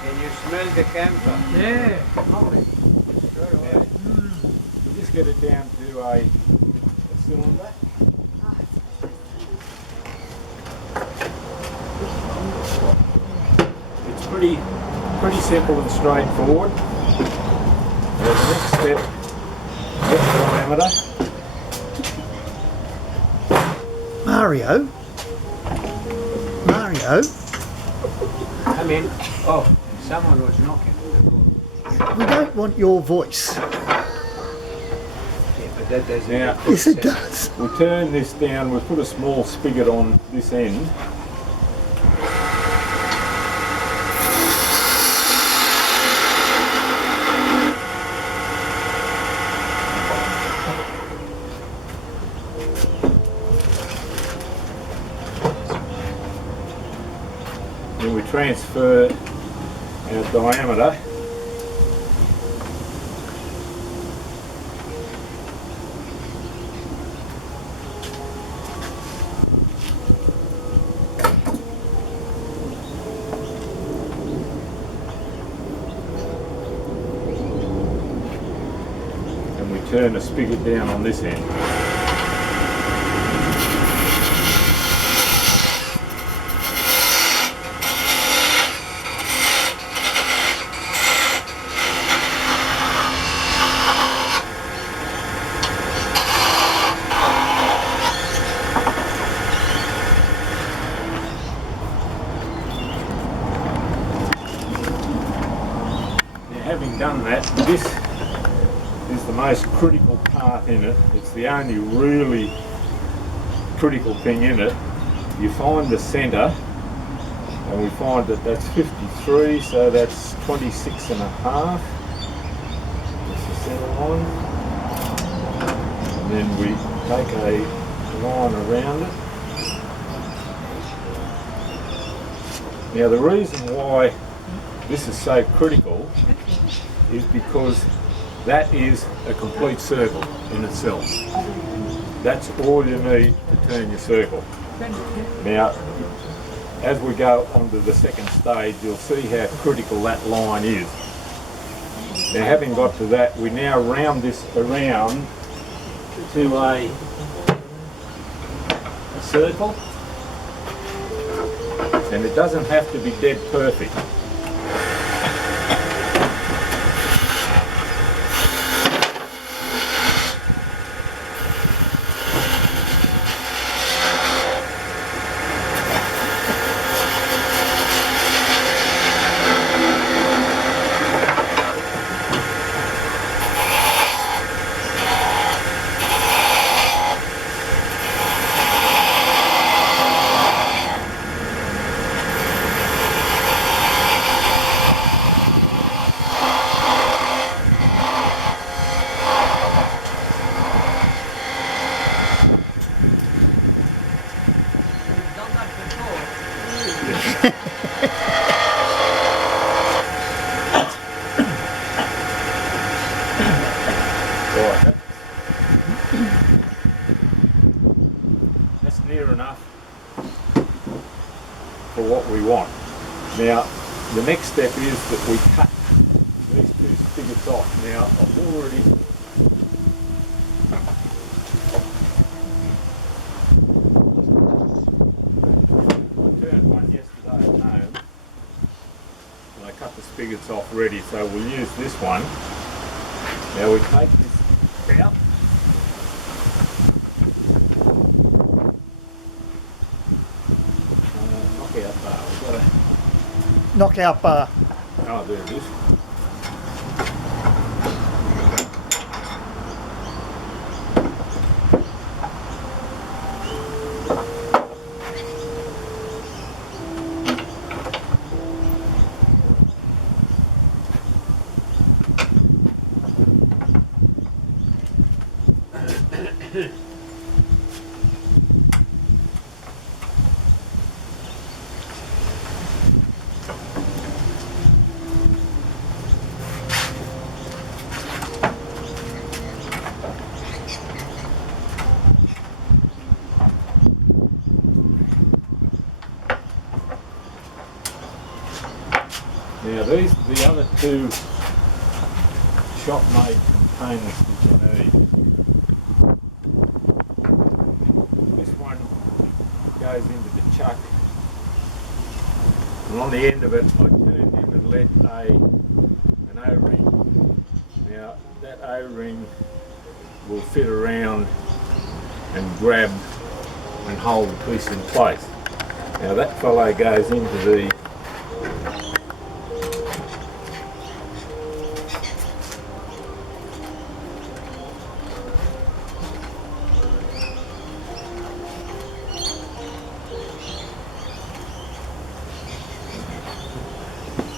Can you smell the camphor? Yeah, lovely. Straight away. We just get it down to a cylinder. It's pretty simple and straightforward. The next step, get the diameter. Mario? Come in. Oh, someone was knocking on the door. We don't want your voice. Yeah, but that doesn't Now- make good Yes, it sense. does. We'll turn this down, we'll put a small spigot on this end. Then we transfer our diameter. And we turn the spigot down on this end. Having done that, this is the most critical part in it. It's the only really critical thing in it. You find the centre, and we find that that's 53, so that's 26 and a half. That's the centre line. And then we take a line around it. Now the reason why this is so critical is because that is a complete circle in itself. That's all you need to turn your circle. Now, as we go on to the second stage, you'll see how critical that line is. Now, having got to that, we now round this around to a circle, and it doesn't have to be dead perfect. Right. That's near enough for what we want. Now, the next step is that we cut these two spigots off. Now, I've already I turned one yesterday at home, and I cut the spigots off ready, so we'll use this one. Now we take this out. Knockout bar. We've got a Knockout bar. oh, there it is. these are the other two shop-made containers that you need. This one goes into the chuck, and on the end of it I turned in and let an O-ring. Now that O-ring will fit around and grab and hold the piece in place. Now that fellow goes into the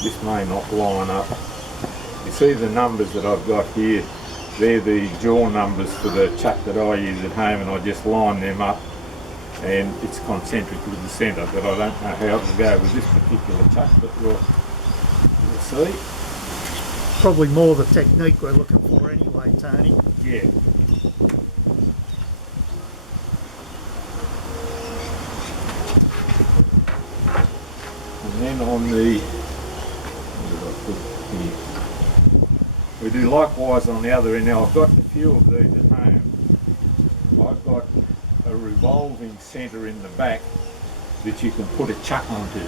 this may not line up. You see the numbers that I've got here, they're the jaw numbers for the chuck that I use at home, and I just line them up and it's concentric with the centre, but I don't know how it'll go with this particular chuck, but we'll see. Probably more the technique we're looking for anyway, Tony. Yeah. And then on the, what did I put here? We do likewise on the other end. Now I've got a few of these at home. I've got a revolving centre in the back that you can put a chuck onto.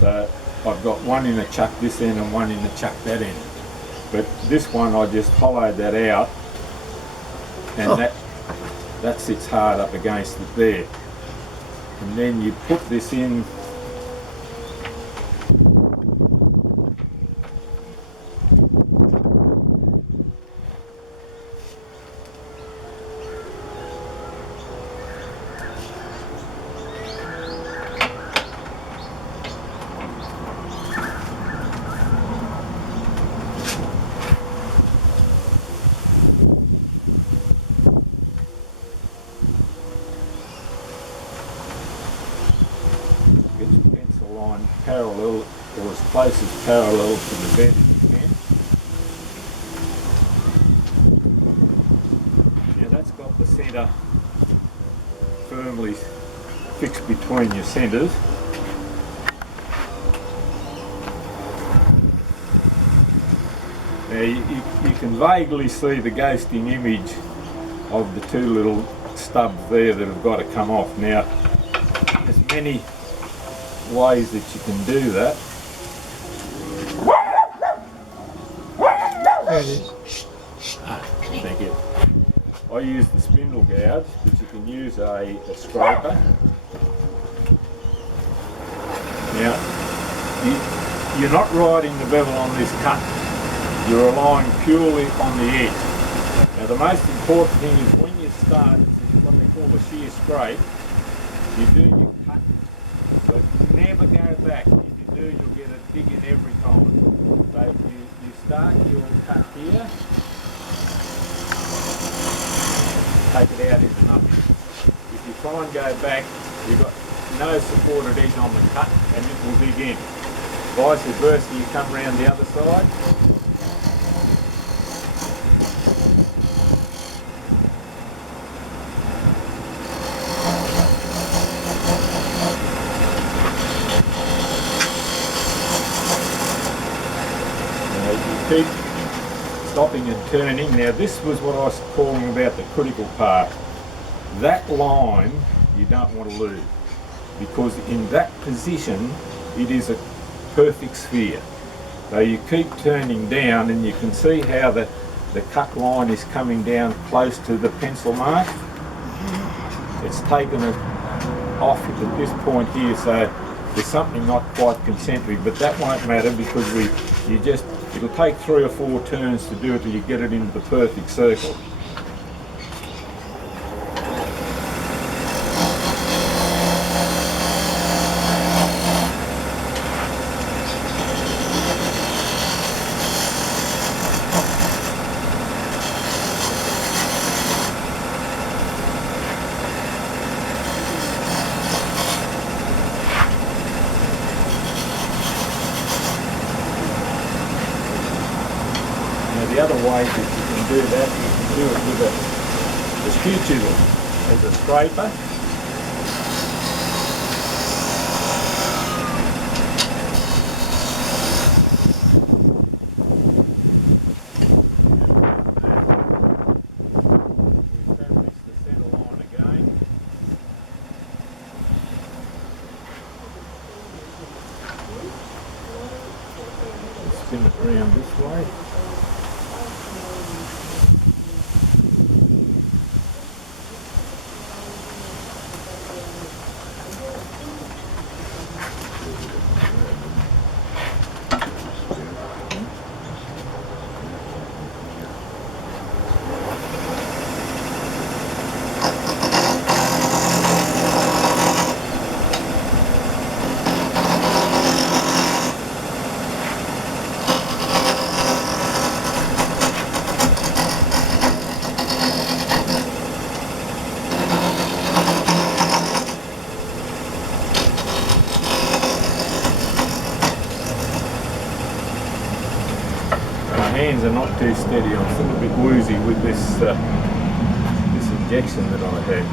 So I've got one in a chuck this end and one in a chuck that end. But this one I just hollowed that out, and that sits hard up against it there. And then you put this in . Get your pencil line parallel, or as close as parallel to the bed as you can. Now that's got the centre firmly fixed between your centres. Now you can vaguely see the ghosting image of the two little stubs there that have got to come off. Now there's many ways that you can do that. There it is. Thank you. I use the spindle gouge, but you can use a scraper. Now, you're not riding the bevel on this cut. You're relying purely on the edge. Now, the most important thing is when you start, it's what they call a shear scrape. You do your cut, but never go back. If you do, you'll get a dig in every time. So you start your cut here, take it out into nothing. If you try and go back, you've got no supported edge on the cut and it will dig in. Vice versa, you come round the other side. Keep stopping and turning. Now this was what I was calling about the critical part. That line you don't want to lose, because in that position it is a perfect sphere. So you keep turning down and you can see how the cut line is coming down close to the pencil mark. It's taken it off at this point here, so there's something not quite concentric, but that won't matter because it'll take 3 or 4 turns to do it till you get it into the perfect circle. The other way that you can do that, you can do it with a skew chisel as a scraper. round this way. My hands are not too steady. I'm still a bit woozy with this this injection that I had.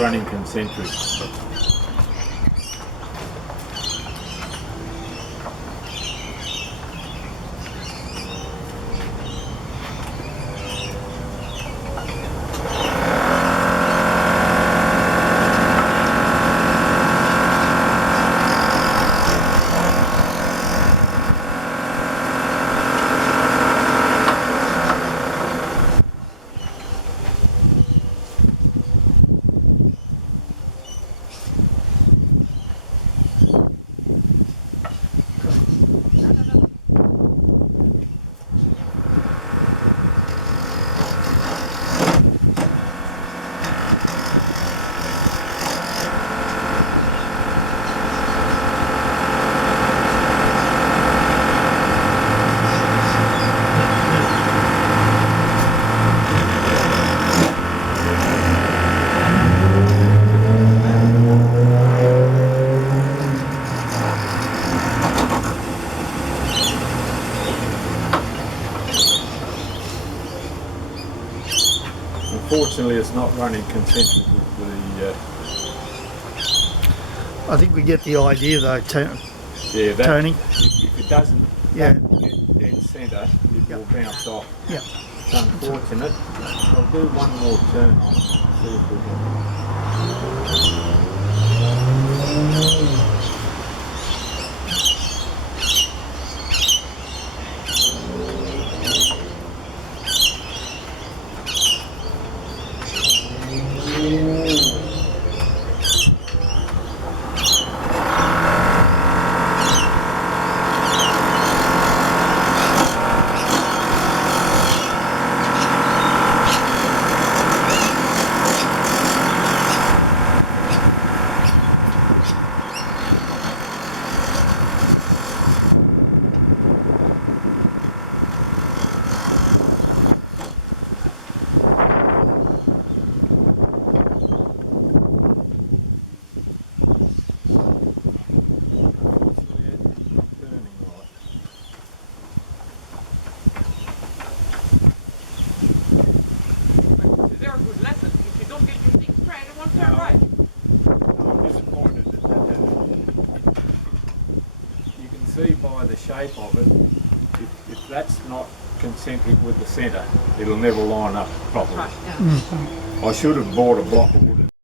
Running concentric. Unfortunately, it's not running concentric with the. I think we get the idea though, Yeah, that, Tony. If it doesn't Yeah. get dead centre, it will bounce off. Yeah. It's unfortunate. I'll do one more turn on it, see if we can. See by the shape of it, if that's not concentric with the centre, it'll never line up properly. Right, yeah. I should have bought a block of wood